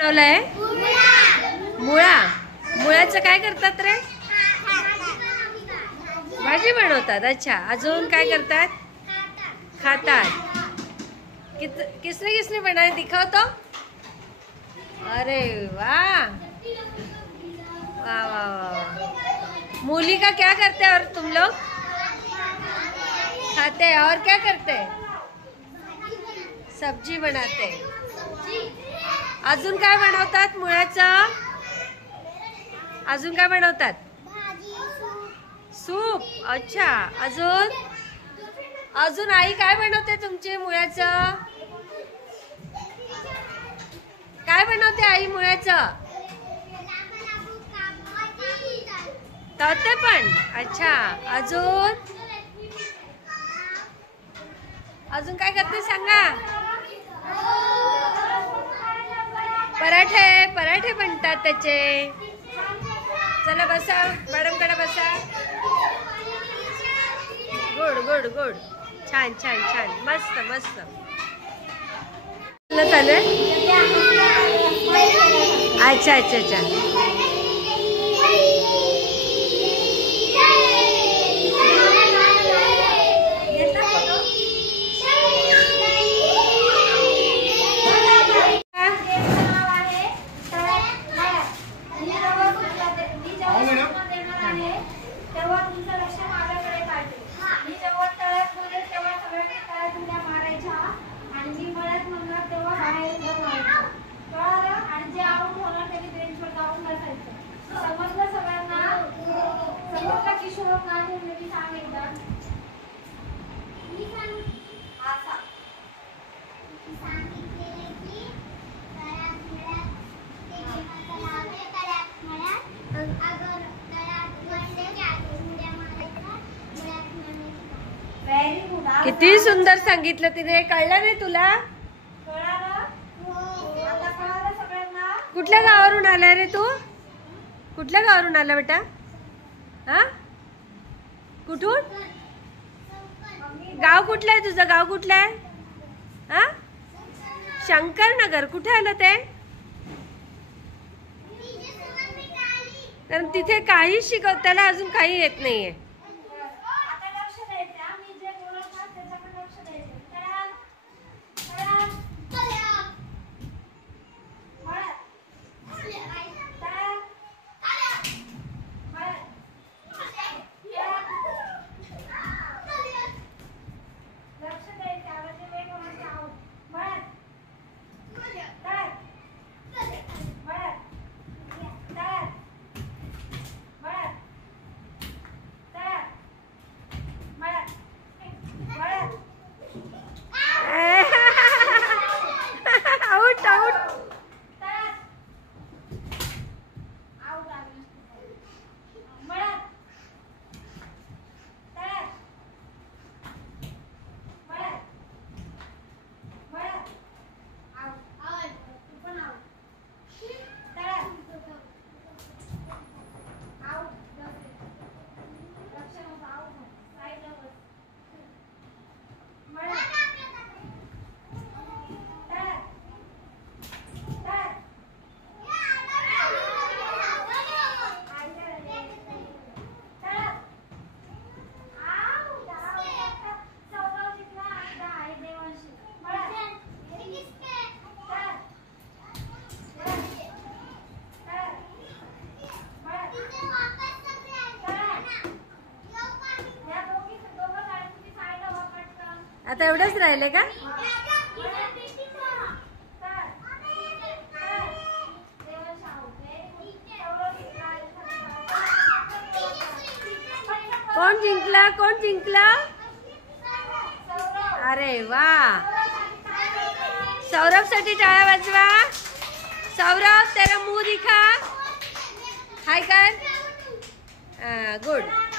बनवलंय मुळा. मुळ्याचं काय करतात रे? भाजी बनवतात. अच्छा, अजून काय करतात? खातात. किसने किसने बनाए दिखाओ तो. अरे वाह वाह वाह वाह. मूली का क्या करते हैं और तुम लोग? खाते हैं. और क्या करते हैं? सब्जी बनाते. अजून काय बनवतात मुळ्याचं? अजून काय बनवतात? सूप. अच्छा, अजून अजून आई काय बनवते तुमची मुळ्याचं? काय बनवते आई मुळ्याचं? तळते पण. अच्छा, अजून अजून काय करते सांगा? पराठे. पराठे बनतात त्याचे. चला बसा, मॅडम कडे बसा. Good good good. छान छान छान. मस्त मस्त. चालू आहे. अच्छा अच्छा अच्छा. किती सुंदर सांगितलं तिने. कळलं नाही तुला? कुठल्या गावावरून आला रे तू? कुठल्या गावावरून आला बेटा? हा, कुठून? गाव कुठलं आहे तुझं? गाव कुठलं आहे? हा, शंकरनगर. कुठे आलं ते? कारण तिथे काही त्याला अजून काही येत नाहीये. आता एवढंच राहिले का? कोण जिंकला? कोण जिंकला? अरे वा. सौरभ साठी टाळ्या वाजवा. सौरभ तेरा मुंह दिखा. हाय कर. गुड.